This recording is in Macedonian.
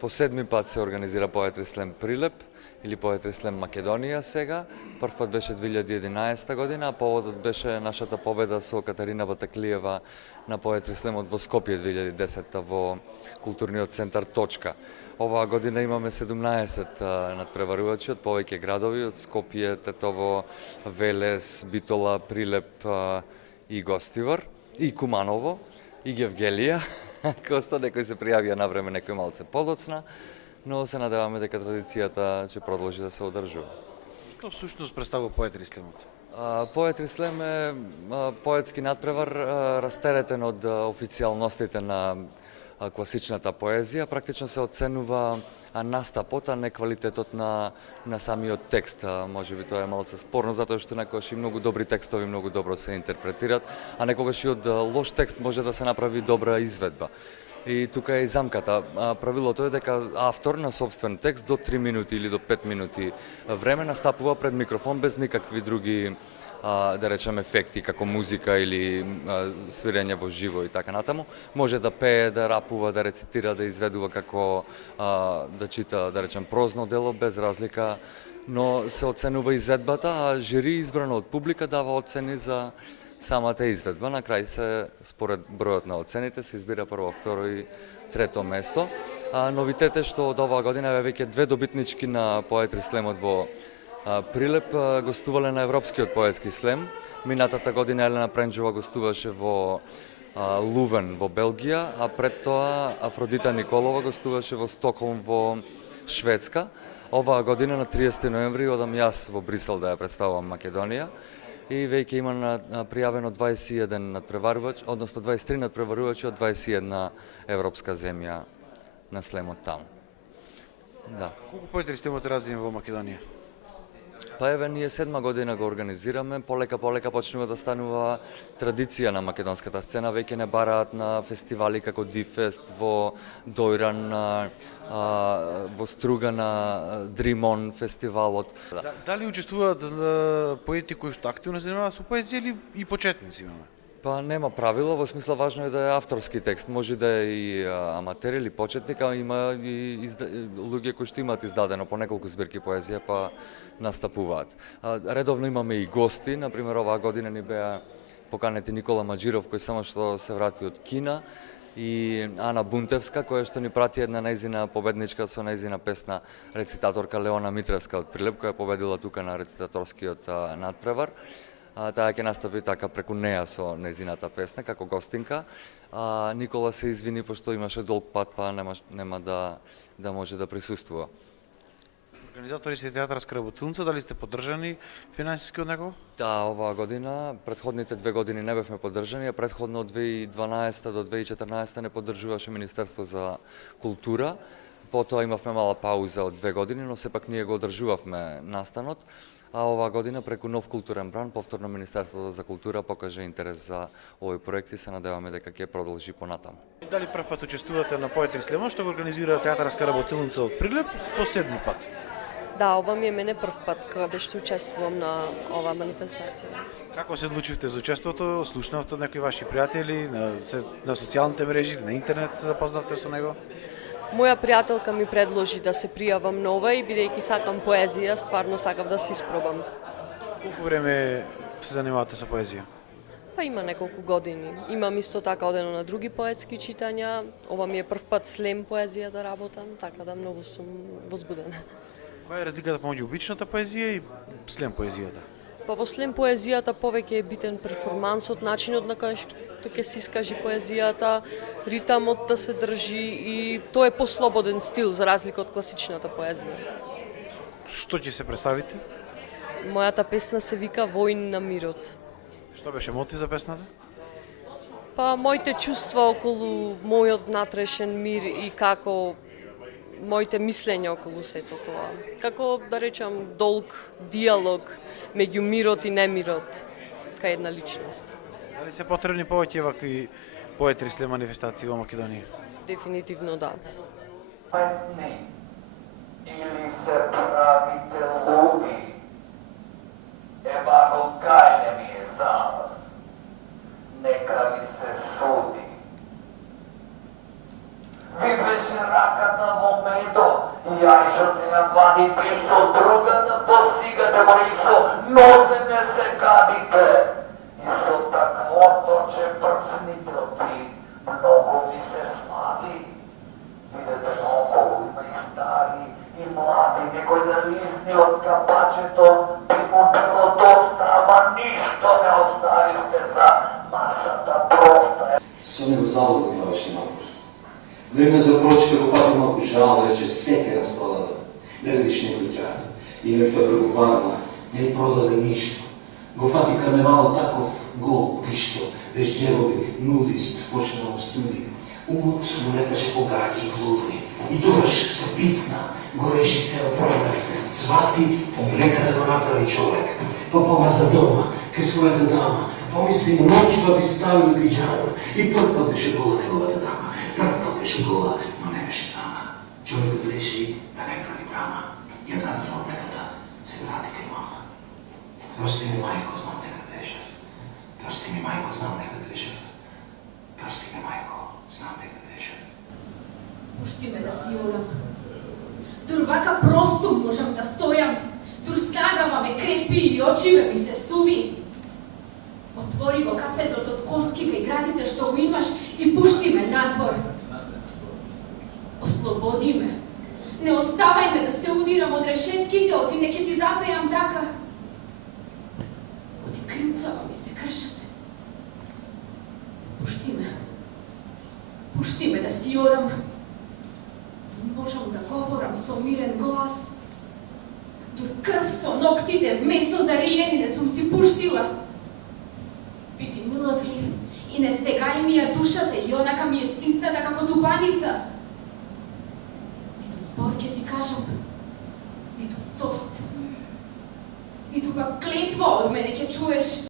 По седми пат се организира Поетри слем Прилеп или Поетри слем Македонија сега. Прв пат беше 2011 година, а поводот беше нашата победа со Катарина Батаклиева на Поетри слемот во Скопје 2010 во културниот центар Точка. Оваа година имаме 17 надпреварувачи од повеќе градови, од Скопје, Тетово, Велес, Битола, Прилеп и Гостивар, и Куманово, и Гевгелија. Коста некои се пријавија на време, некои малце подоцна, но се надеваме дека традицијата ќе продолжи да се одржува. Што всушност представува Поетри слемот? Поетри слем е поетски надпревар растеретен од официјалностите на класичната поезија. Практично се оценува настапот, а не квалитетот на самиот текст. Може би тоа е малце спорно, затоа што некогаш и многу добри текстови многу добро се интерпретират, а некогаш и од лош текст може да се направи добра изведба. И тука е и замката. Правилото е дека автор на собствен текст до 3 минути или до 5 минути време настапува пред микрофон без никакви други да речем ефекти како музика или свирење во живо и така натаму. Може да пее, да рапува, да рецитира, да изведува како да чита, да речем, прозно дело без разлика, но се оценува изведбата, а жири избрано од публика дава оцени за самата изведба. На крај се, според бројот на оцените, се избира прво, второ и трето место. Новитет е што од оваа година е веќе две добитнички на Поетри слемот во Прилеп гостувале на Европскиот поетски слем. Минатата година Елена Пренџова гостуваше во Лувен во Белгија, а пред тоа Афродита Николова гостуваше во Стокхолм во Шведска. Оваа година на 30 ноември одам јас во Брисел да ја представувам Македонија и веќе има пријавено 21 надпреварувач, односно 23 надпреварувачи од 21 европска земја на слемот таму. Да. Колку Поетри слемот е развиен во Македонија? Па еве, ние 7 година го организираме, полека почнува да станува традиција на македонската сцена, веќе не бараат на фестивали како Дифест, во Дојран, во Струга на Дримон фестивалот. Дали учествуваат поети кои што активно се занимаваат со поезија или и почетници имаме? Па нема правило, во смисла важно е да е авторски текст, може да е и аматер или почетник, а има и луѓе кои што имаат издадено по неколку збирки поезија, па настапуваат. Редовно имаме и гости, например оваа година ни беа поканети Никола Маџиров, кој само што се врати од Кина, и Ана Бунтевска, која што ни прати една нејзина победничка со нејзина песна рецитаторка Леона Митревска од Прилеп, која победила тука на рецитаторскиот надпревар. Таа ќе настапи така преку неа со нејзината песна како гостинка. Никола се извини пошто имаше долг пат, па нема да може да присуствува. Организатори се театарска работилница, дали сте поддржани финансиски од него? Да, оваа година, предходните 2 години не бевме поддржани, а предходно од 2012 до 2014 не поддржуваше Министерство за култура. Потоа имавме мала пауза од 2 години, но сепак ние го одржувавме настанот. А оваа година преку нов културен бран, повторно Министерството за култура покаже интерес за овој проект и се надеваме дека ќе продолжи понатаму. Дали прв пат учествувате на Поетри слемот што го организира театарска работилница од Прилеп по 7 пат? Да, ова ми е мене прв пат каде што учествувам на оваа манифестација. Како се одлучивте за учеството? Слушнавте од некои ваши пријатели, на социјалните мрежи, на интернет се запознавте со него? Моја пријателка ми предложи да се пријавам на ова и бидејќи сакам поезија, стварно сакав да се испробам. Колку време се занимавате со поезија? Па има неколку години. Имам исто така одено на други поетски читања. Ова ми е прв пат слем поезија да работам, така да многу сум возбудена. Која е разликата помеѓу обичната поезија и слем поезијата? Па во слем поезијата повеќе е битен перформансот, начинот на кој што ќе се искажи поезијата, ритамот да се држи и тоа е послободен стил за разлика од класичната поезија. Што ќе се представите? Мојата песна се вика Воин на мирот. Што беше мотив за песната? Па моите чувства околу мојот внатрешен мир и како моите мислења околу сето тоа. Како да речам долг диалог меѓу мирот и немирот кај една личност. Дали се потребни повеќе вакви поетри слем манифестации во Македонија? Дефинитивно да. Или се правите луди, ебако гајле ми е за вас, нека ви се суди. Ви беше раката во мене, Јајшо не вадите со другата, посигате мо и со нозе не се гадите. И со таквото че прцните ти, многу ви се слади. Видете наоколу има и стари, и млади, некој да лизни од капачето, би му било доста, ама ништо не оставивте за масата проста. Со него залуднуваше напор. Време за прочка го фати малку жал, рече сете на стола да видиш некој трај. И некоја прегубана не продаде ништо. Го фати карневало таков гол, тишто, без джебови, нудист, почна да му студи. Умот му леташе по гаќи и блузи. И тогаш се пицна, го реши цел проблем. Свати, нека да го направи човек. Па помаза дома, кај својата дама. Помисли, ночива би ставил пиджама. И прв пат беше гола неговата дама. Прв пат беше гола, но не беше сама. Човекот реши да не прави драма. Ја задржа облеката, се врати кај мама. Прости ми, мајко, знам дека грешев. Прости ми, мајко, знам дека грешев. Прости ми, мајко, знам дека грешев. Пушти ме да си одам. Дур вака просто можам да стојам. Дур снагама ме крепи и очиве ми се суви. Отвори го кафезот од коските и градите што го имаш и пушти ме надвор. Ослободи ме. Не оставај ме да се удирам од решетките, оти не ќе ти запејам така. Оти крилцава ми се кршат. Пушти ме. Пушти ме да си одам. Да можам да говорам со мирен глас. Дур крв со ноктите вместо за риени не сум си пуштила. Биди милозрив и не стегај ми ја душата и онака ми е стисната како тупаница. Ниту збор ќе ти кажам, ниту цост, ниту клетва од мене ќе чуеш.